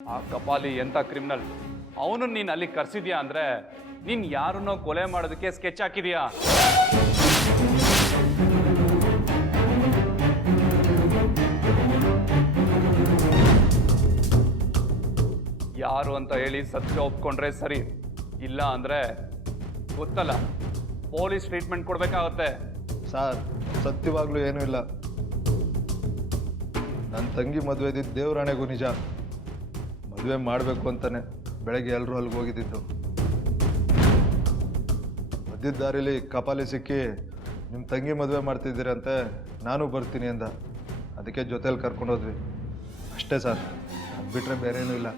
ಆ ಕಪಾಲಿ ಎಂತ ಕ್ರಿಮಿನಲ್, ಅವನು ನೀನು ಅಲ್ಲಿ ಕರ್ಸಿದ್ಯಾ ಅಂದ್ರೆ ನೀನ್ ಯಾರನ್ನೋ ಕೊಲೆ ಮಾಡೋದಕ್ಕೆ ಸ್ಕೆಚ್ ಹಾಕಿದ್ಯಾ? ಯಾರು ಅಂತ ಹೇಳಿ ಸತ್ಯ ಒಪ್ಕೊಂಡ್ರೆ ಸರಿ, ಇಲ್ಲ ಅಂದ್ರೆ ಗೊತ್ತಲ್ಲ ಪೊಲೀಸ್ ಟ್ರೀಟ್ಮೆಂಟ್ ಕೊಡ್ಬೇಕಾಗತ್ತೆ. ಸರ್, ಸತ್ಯವಾಗ್ಲೂ ಏನೂ ಇಲ್ಲ. ನನ್ನ ತಂಗಿ ಮದುವೆ ಇದ್ದಿದ್ದು ದೇವರಾಣೆಗೂ ನಿಜ. ಮದುವೆ ಮಾಡಬೇಕು ಅಂತಾನೆ ಬೆಳಗ್ಗೆ ಎಲ್ಲರೂ ಅಲ್ಲಿಗೆ ಹೋಗಿದ್ದಿದ್ದು. ಮಧ್ಯದ ದಾರಿಲಿ ಕಪಾಲಿ ಸಿಕ್ಕಿ ನಿಮ್ಮ ತಂಗಿ ಮದುವೆ ಮಾಡ್ತಿದ್ದೀರಂತೆ, ನಾನು ಬರ್ತೀನಿ ಅಂದ. ಅದಕ್ಕೆ ಜೊತೆಲಿ ಕರ್ಕೊಂಡೋದ್ವಿ ಅಷ್ಟೇ ಸರ್, ಅದು ಬಿಟ್ಟರೆ ಬೇರೇನೂ ಇಲ್ಲ.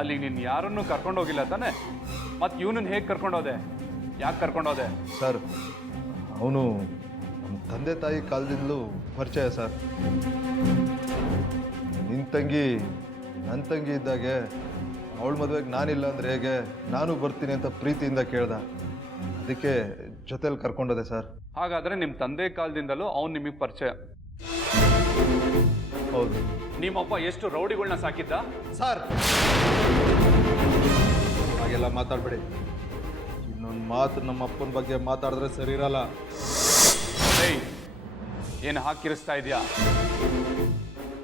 ಅಲ್ಲಿ ನೀನು ಯಾರನ್ನು ಕರ್ಕೊಂಡೋಗಿಲ್ಲ ತಾನೆ? ಮತ್ತು ಇವನನ್ನು ಹೇಗೆ ಕರ್ಕೊಂಡೋದೆ? ಯಾಕೆ ಕರ್ಕೊಂಡೋದೆ? ಸರ್, ಅವನು ನಮ್ಮ ತಂದೆ ತಾಯಿ ಕಾಲದಿಂದಲೂ ಪರಿಚಯ ಸರ್. ನಿನ್ನ ತಂಗಿ ನನ್ನ ತಂಗಿ ಇದ್ದಾಗೆ ಅವಳ ಮದುವೆಗೆ ನಾನಿಲ್ಲ ಅಂದರೆ ಹೇಗೆ, ನಾನು ಬರ್ತೀನಿ ಅಂತ ಪ್ರೀತಿಯಿಂದ ಕೇಳ್ದ. ಅದಕ್ಕೆ ಜೊತೆಲಿ ಕರ್ಕೊಂಡೋದೆ ಸರ್. ಹಾಗಾದರೆ ನಿಮ್ಮ ತಂದೆ ಕಾಲದಿಂದಲೂ ಅವ್ನು ನಿಮಗೆ ಪರಿಚಯ? ಹೌದು. ನಿಮ್ಮಪ್ಪ ಎಷ್ಟು ರೌಡಿಗಳನ್ನ ಸಾಕಿದ್ದ? ಸರ್, ಹಾಗೆಲ್ಲ ಮಾತಾಡಬೇಡಿ. ಇನ್ನೊಂದು ಮಾತು ನಮ್ಮ ಅಪ್ಪನ ಬಗ್ಗೆ ಮಾತಾಡಿದ್ರೆ ಸರಿ ಇರಲ್ಲ. ಏಯ್, ಏನು ಹಾಕಿರಿಸ್ತಾ ಇದೆಯಾ?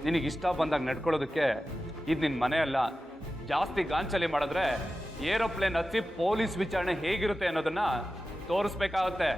ನಿನಗಿಷ್ಟ ಬಂದಾಗ ನಡ್ಕೊಳ್ಳೋದಕ್ಕೆ ಇದು ನಿನ್ನ ಮನೆ ಅಲ್ಲ. ಜಾಸ್ತಿ ಗಾಂಚಲಿ ಮಾಡಿದ್ರೆ ಏರೋಪ್ಲೇನ್ ಹತ್ತಿ ಪೊಲೀಸ್ ವಿಚಾರಣೆ ಹೇಗಿರುತ್ತೆ ಅನ್ನೋದನ್ನ ತೋರಿಸ್ಬೇಕಾಗತ್ತೆ.